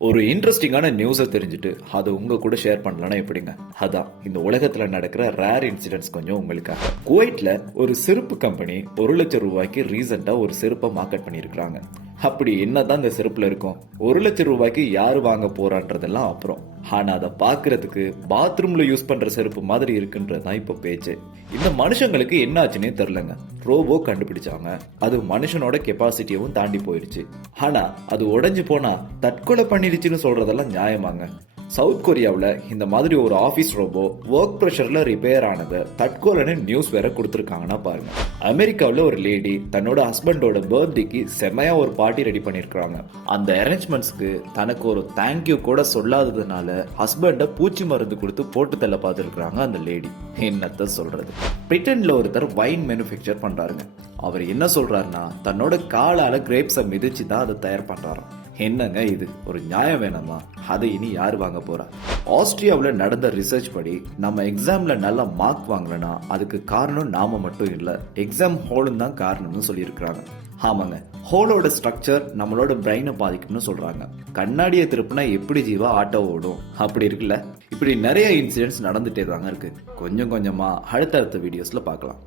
ஒரு இன்ட்ரெஸ்டிங்கான நியூஸை தெரிஞ்சுட்டு அதை உங்க கூட ஷேர் பண்ணலன்னா எப்படிங்க? அதான் இந்த உலகத்துல நடக்கிற ரேர் இன்சிடென்ட்ஸ் கொஞ்சம் உங்களுக்காக. குவைட்ல ஒரு செருப்பு கம்பெனி 1 லட்சம் ரூபாய்க்கு ரீசெண்டா ஒரு செருப்பை மார்க்கெட் பண்ணியிருக்காங்க. அப்படி என்னதான் இந்த செருப்புல இருக்கும்? 1 லட்சம் ரூபாய்க்கு யாரு வாங்க போறான்றதெல்லாம் அப்புறம். ஆனா அதை பாக்குறதுக்கு பாத்ரூம்ல யூஸ் பண்ற செருப்பு மாதிரி இருக்குன்றதுதான் இப்ப பேச்சு. இந்த மனுஷங்களுக்கு என்ன ஆச்சுன்னே தெரியலங்க. ரோபோ கண்டுபிடிச்சாங்க, அது மனுஷனோட கெப்பாசிட்டியவும் தாண்டி போயிடுச்சு. ஆனா அது உடைஞ்சு போனா தற்கொலை பண்ணிடுச்சுன்னு சொல்றதெல்லாம் நியாயமாங்க? சவுத் கொரியாவில் இந்த மாதிரி ஒரு ஆபீஸ் ரோபோ ஒர்க் ப்ரெஷர்ல ரிப்பேர் ஆனதை தற்கொலைன்னு நியூஸ் வேற கொடுத்துருக்காங்கன்னா பாருங்க. அமெரிக்காவில் ஒரு லேடி தன்னோட ஹஸ்பண்டோட பர்த்டேக்கு செம்மையா ஒரு பார்ட்டி ரெடி பண்ணிருக்காங்க. அந்த அரேஞ்ச்மெண்ட்ஸ்க்கு தனக்கு ஒரு தேங்க்யூ கூட சொல்லாததுனால ஹஸ்பண்ட பூச்சி மருந்து கொடுத்து போட்டு தள்ள பார்த்துருக்காங்க அந்த லேடி. என்னத்த சொல்றது? பிரிட்டன்ல ஒருத்தர் வைன் மேனுஃபேக்சர் பண்றாருங்க. அவர் என்ன சொல்றாருன்னா, தன்னோட காலால கிரேப்ஸை மிதிச்சு தான் அதை தயார் பண்றாராம். என்னங்க இது? ஒரு நியாயம் வேணாமா? அதை இனி யார் வாங்க போறா? ஆஸ்திரியாவில் நடந்த ரிசர்ச் படி நம்ம எக்ஸாம்ல நல்ல மார்க் வாங்கலனா அதுக்கு காரணம் நாம மட்டும் இல்ல, எக்ஸாம் ஹோலும் தான் காரணம்னு சொல்லியிருக்கிறாங்க. ஆமாங்க, ஹோலோட ஸ்ட்ரக்சர் நம்மளோட பிரெயினை பாதிக்கும்னு சொல்றாங்க. கண்ணாடியை திருப்பினா எப்படி ஜீவா ஆட்டோ ஓடும்? அப்படி இருக்குல்ல. இப்படி நிறைய இன்சிடென்ட்ஸ் நடந்துட்டே தாங்க இருக்கு. கொஞ்சம் கொஞ்சமா அடுத்தடுத்த வீடியோஸ்ல பார்க்கலாம்.